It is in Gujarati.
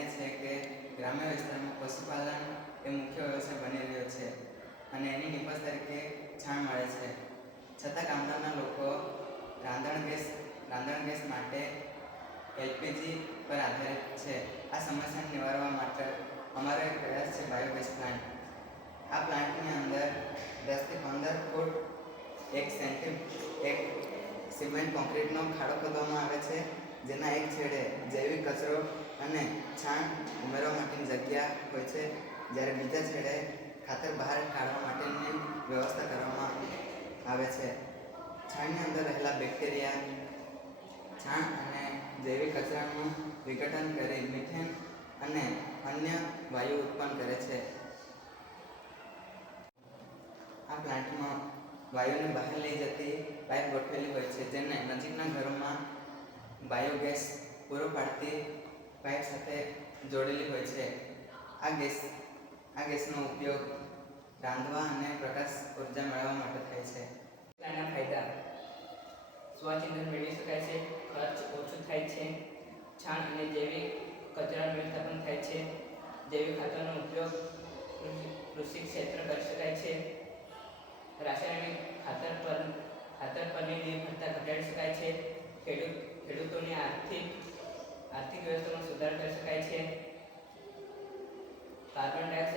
જાણીએ છીએ કે ગ્રામ્ય વિસ્તારમાં પશુપાલન એ મુખ્ય વ્યવસાય બની રહ્યો છે અને એની નિપજ તરીકે છાણ મળે છે. છતાં ગામડાના લોકો રાંધણ ગેસ માટે એલપીજી પર આધારિત છે. આ સમસ્યાને નિવારવા માટે અમારો એક પ્રયાસ છે બાયોગેસ પ્લાન્ટ. આ પ્લાન્ટની અંદર 10 થી 15 ફૂટ એક સિમેન્ટ કોન્ક્રીટનો ખાડો ખોદવામાં આવે છે, જેના એક છેડે જૈવિક કચરો અને છાણ ઉમેરવા માટેની જગ્યા હોય છે, જ્યારે બીજા છેડે ખાતર બહાર કાઢવા માટેની વ્યવસ્થા કરવામાં આવે છે. છાણની અંદર રહેલા બેક્ટેરિયા છાણ અને જૈવિક કચરાનું વિઘટન કરી મિથેન અને અન્ય વાયુ ઉત્પન્ન કરે છે. આ પ્લાન્ટમાં વાયુને બહાર લઈ જતી પાઇપ ગોઠવેલી હોય છે, જેને નજીકના ઘરોમાં બાયોગેસ પૂરો પાડતી પાઇપ સાથે જોડેલી હોય છે. આ ગેસનો ઉપયોગ રાંધવા અને પ્રકાશ ઉર્જા મેળવવા માટે થાય છે. આના ફાયદા: સ્વચ્છ ઇંધણ મેળવી શકાય છે, ખર્ચ ઓછો થાય છે, છાણ અને જૈવિક કચરાનું વ્યવસ્થાપન થાય છે, જૈવિક ખાતરનો ઉપયોગ કૃષિ ક્ષેત્ર કરી શકાય છે, રાસાયણિક ખાતર પરની નિર્ભરતા ઘટાડી શકાય છે, ખેડૂતોની આર્થિક વ્યવસ્થામાં સુધાર કરી શકાય છે, કાર્બન ડાયોક્સાઇડ